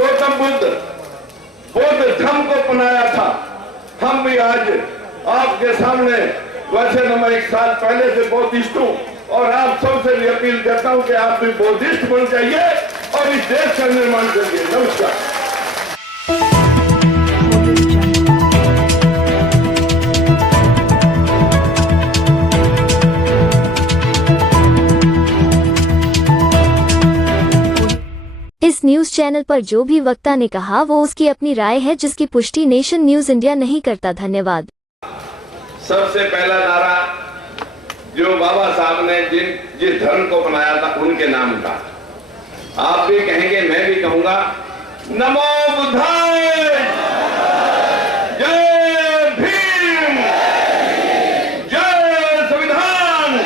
गौतम बुद्ध बौद्ध धर्म को अपनाया था। हम भी आज आपके सामने, वैसे तो मैं 1 साल पहले से बौद्धिस्ट हूँ और आप सबसे भी अपील करता हूँ कि आप भी बौद्धिस्ट बन जाइए और इस देश का निर्माण करिए। नमस्कार। इस न्यूज चैनल पर जो भी वक्ता ने कहा वो उसकी अपनी राय है, जिसकी पुष्टि नेशन न्यूज इंडिया नहीं करता। धन्यवाद। सबसे पहला नारा जो बाबा साहब ने जिस धर्म को बनाया था उनके नाम का, आप भी कहेंगे, मैं भी कहूंगा, नमो बुद्धाय, जय भीम, जय संविधान,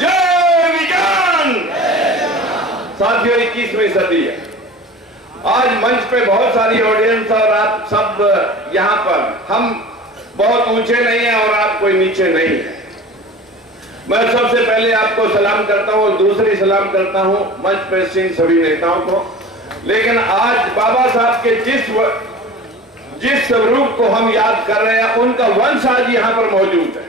जय विज्ञान। साथियों, 21वीं सदी है। आज मंच पे बहुत सारी ऑडियंस और आप सब यहाँ पर, हम बहुत ऊंचे नहीं है और आप कोई नीचे नहीं है। मैं सबसे पहले आपको सलाम करता हूं और दूसरी सलाम करता हूं मंच पे सभी नेताओं को। लेकिन आज बाबा साहब के जिस स्वरूप को हम याद कर रहे हैं, उनका वंश आज यहाँ पर मौजूद है।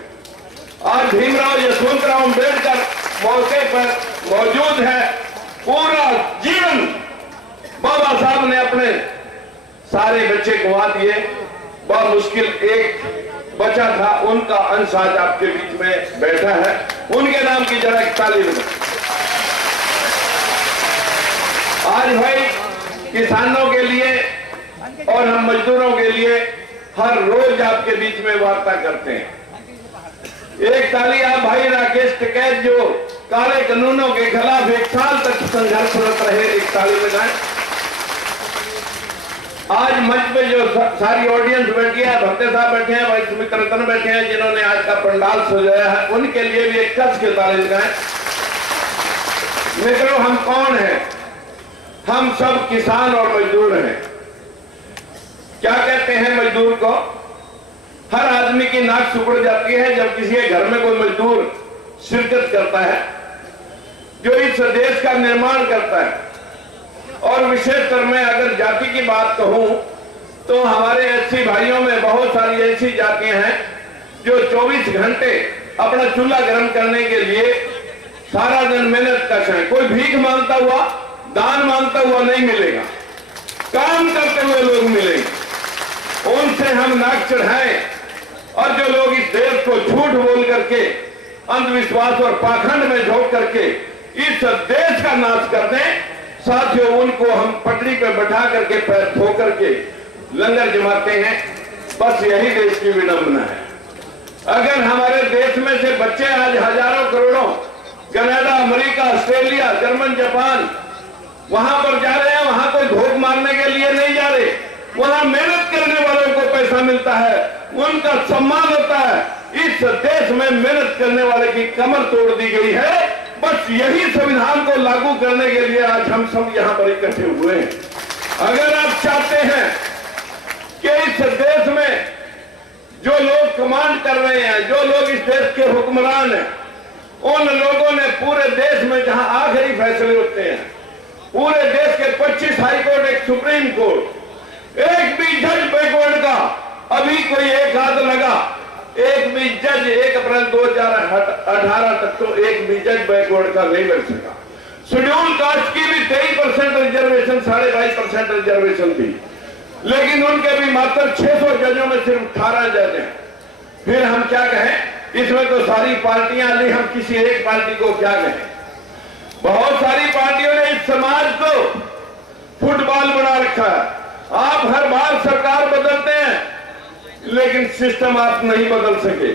आज भीमराव यशवंतराव अम्बेडकर मौके पर मौजूद है। पूरा जीवन बाबा साहब ने अपने सारे बच्चे गंवा दिए। बहुत मुश्किल एक बचा था, उनका अंश आज आपके बीच में बैठा है। उनके नाम की जरा एक ताली बजाएं। आज भाई किसानों के लिए और हम मजदूरों के लिए हर रोज आपके बीच में वार्ता करते हैं। एक ताली आप भाई राकेश टिकैत जो काले कानूनों के खिलाफ 1 साल तक संघर्षरत रहे, एक ताली बजाएं। आज मंच पे जो सारी ऑडियंस बैठी है, भट्टे साहब बैठे हैं, भाई सुमित्र रतन बैठे हैं, जिन्होंने आज का पंडाल सजाया है, उनके लिए भी एक कस के ताली लगाएं। मित्रों, हम कौन हैं? हम सब किसान और मजदूर हैं। क्या कहते हैं मजदूर को? हर आदमी की नाक सुकड़ जाती है जब किसी के घर में कोई मजदूर शिरकत करता है, जो इस देश का निर्माण करता है। और विशेषकर मैं अगर जाति की बात कहूं तो हमारे एससी भाइयों में बहुत सारी ऐसी जातियां हैं जो 24 घंटे अपना चूल्हा गर्म करने के लिए सारा दिन मेहनत करते हैं। कोई भीख मांगता हुआ, दान मांगता हुआ नहीं मिलेगा, काम करते हुए लोग मिलेंगे। उनसे हम नाक चढ़ाएं और जो लोग इस देश को झूठ बोल करके, अंधविश्वास और पाखंड में झोंक करके इस देश का नाश कर दें, साथियों उनको हम पटरी पे बैठा करके पैर धो करके लंगर जमाते हैं। बस यही देश की विडंबना है। अगर हमारे देश में से बच्चे आज हजारों करोड़ों Canada, America, Australia, German, Japan वहां पर जा रहे हैं, वहां कोई धोख मारने के लिए नहीं जा रहे, वहां मेहनत करने वालों को पैसा मिलता है, उनका सम्मान होता है। इस देश में मेहनत करने वाले की कमर तोड़ दी गई है। बस यही संविधान को लागू करने के लिए आज हम सब यहां पर इकट्ठे हुए हैं। अगर आप चाहते हैं कि इस देश में जो लोग कमांड कर रहे हैं, जो लोग इस देश के हुक्मरान हैं, उन लोगों ने पूरे देश में जहां आखिरी फैसले होते हैं, पूरे देश के 25 हाई कोर्ट, एक सुप्रीम कोर्ट, एक भी जज बैकवर्ड का अभी कोई एक हाथ लगा, एक भी जज 1 अप्रैल 2018 तक तो एक भी जज बैकवर्ड का नहीं बन सका। शेड्यूल कास्ट की भी 23% रिजर्वेशन, 22.5% रिजर्वेशन थी, लेकिन उनके भी मात्र 600 जजों में सिर्फ 18 जज हैं। फिर हम क्या कहें? इसमें तो सारी पार्टियां ली, हम किसी एक पार्टी को क्या कहें? बहुत सारी पार्टियों ने इस समाज को फुटबॉल बना रखा है। आप हर बार सरकार बदलते हैं लेकिन सिस्टम आप नहीं बदल सके।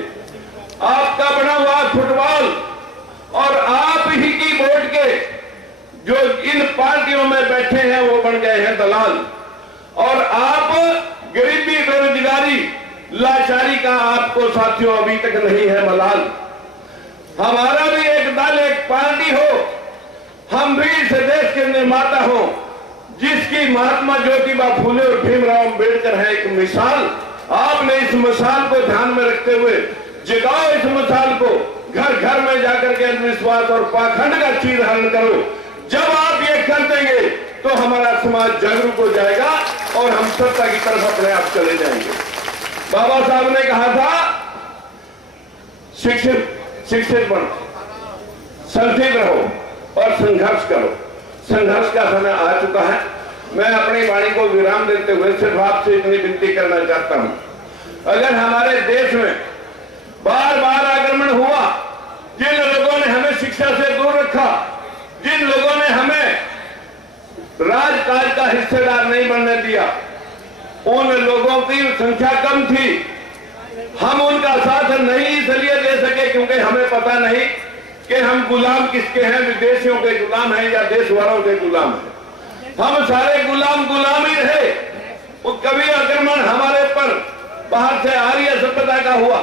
आपका बना हुआ फुटबॉल और आप ही की वोट के जो इन पार्टियों में बैठे हैं वो बन गए हैं दलाल, और आप गरीबी, बेरोजगारी, लाचारी का आपको साथियों अभी तक नहीं है मलाल। हमारा भी एक दल, एक पार्टी हो, हम भी इस देश के निर्माता हो, जिसकी महात्मा ज्योतिबा फूले और भीमराव अम्बेडकर है एक मिसाल। आपने इस मिसाल को ध्यान में रखते हुए जगाओ इस मिसाल को, घर घर में जाकर के अंधविश्वास और पाखंड का चीर हरण करो। जब आप ये कर देंगे तो हमारा समाज जागरूक हो जाएगा और हम सत्ता की तरफ अपने आप चले जाएंगे। बाबा साहब ने कहा था शिक्षित बनो, संगठित रहो और संघर्ष करो। संघर्ष का समय आ चुका है। मैं अपनी वाणी को विराम देते हुए सिर्फ आपसे इतनी विनती करना चाहता हूं, अगर हमारे देश में बार बार आक्रमण हुआ, जिन लोगों ने हमें शिक्षा से दूर रखा, जिन लोगों ने हमें राजकाज का हिस्सेदार नहीं बनने दिया, उन लोगों की संख्या कम थी। हम उनका साथ नहीं इसलिए दे सके क्योंकि हमें पता नहीं कि हम गुलाम किसके हैं, विदेशियों के गुलाम हैं या देश वालों के गुलाम हैं। हम सारे गुलाम ही रहे। वो कभी आक्रमण हमारे पर बाहर से आर्य सभ्यता का हुआ,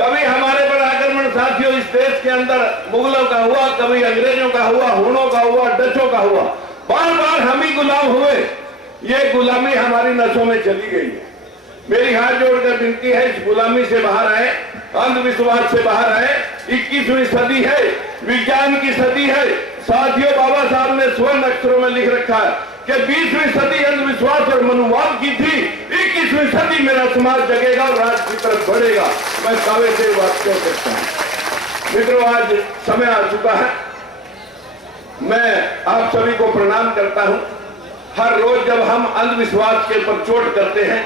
कभी हमारे पर आक्रमण साथियों इस देश के अंदर मुगलों का हुआ, कभी अंग्रेजों का हुआ, हुनों का हुआ, डचों का हुआ। बार बार हम ही गुलाम हुए। ये गुलामी हमारी नसों में चली गई है। मेरी हाथ जोड़कर विनती है, इस गुलामी से बाहर आए, अंधविश्वास से बाहर आए। 21वीं सदी है, विज्ञान की सदी है। साथियों, बाबा साहब ने स्वर्ण अक्षरों में लिख रखा है कि 20वीं सदी अंधविश्वास और मनुवाद की थी, 21वीं सदी मेरा समाज जगेगा और राज्य की तरफ बढ़ेगा। मैं दावे से बात कह सकता हूं। मित्रों, आज समय आ चुका है। मैं आप सभी को प्रणाम करता हूं। हर रोज जब हम अंधविश्वास के ऊपर चोट करते हैं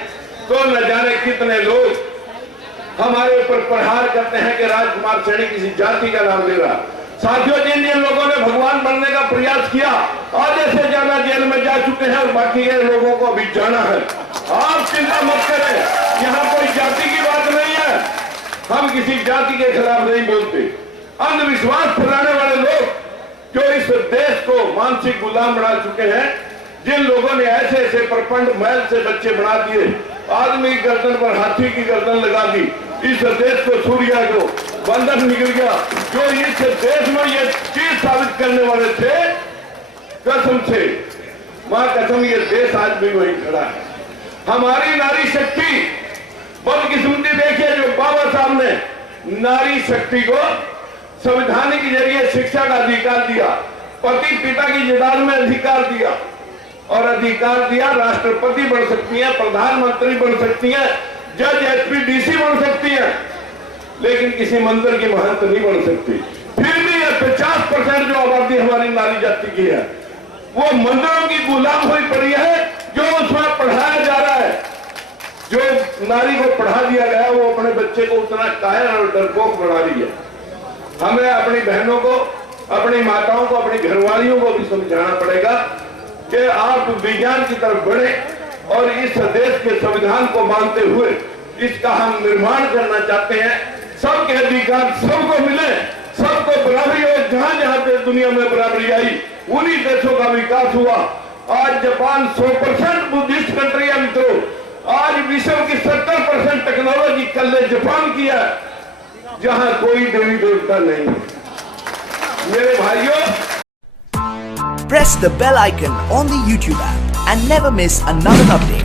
तो न जाने कितने लोग हमारे ऊपर प्रहार करते हैं कि राजकुमार सैनी किसी जाति का नाम ले रहा। साथियों, जिन जिन लोगों ने भगवान बनने का प्रयास किया, आधे से ज्यादा जेल में जा चुके हैं और बाकी के लोगों को अभी जाना है। आप चिंता मत करें, यहाँ कोई जाति की बात नहीं है। हम किसी जाति के खिलाफ नहीं बोलते। अंधविश्वास फैलाने वाले लोग जो इस देश को मानसिक गुलाम बना चुके हैं, जिन लोगों ने ऐसे ऐसे प्रपंड महल से बच्चे बना दिए, आदमी की गर्दन पर हाथी की गर्दन लगा दी, इस देश को सूर्या को बंधन निकल गया। जो इस देश में ये चीज साबित करने वाले थे, कसम से मां कसम, ये देश आज भी वहीं खड़ा है। हमारी नारी शक्ति, बदकिस्मती देखिए, जो बाबा साहब ने नारी शक्ति को संविधान के जरिए शिक्षा का अधिकार दिया, पति पिता की जायदाद में अधिकार दिया और अधिकार दिया, राष्ट्रपति बन सकती है, प्रधानमंत्री बन सकती है, जज एसपी डीसी बन सकती है, लेकिन किसी मंदिर की महंत नहीं बन सकती। फिर भी ये 50% जो आबादी हमारी नारी जाति की है, वो मंदिरों की गुलाम हुई पड़ी है। जो उसमें पढ़ाया जा रहा है, जो नारी को पढ़ा दिया गया, वो अपने बच्चे को उतना कायर और डरपोक बना रही है। हमें अपनी बहनों को, अपनी माताओं को, अपनी घरवालियों को भी समझाना पड़ेगा कि आप विज्ञान की तरफ बढ़े और इस देश के संविधान को मानते हुए इसका हम निर्माण करना चाहते हैं। सबके अधिकार सबको मिले, सबको बराबरी हो। जहां जहां पे दुनिया में बराबरी आई, उन्हीं देशों का विकास हुआ। आज जापान 100% बुद्धिस्ट कंट्री है मित्रों। आज विश्व की 70% टेक्नोलॉजी कल जापान की है, जहां कोई देवी देवता नहीं है। मेरे भाइयों, press the bell icon on the YouTube app and never miss another update.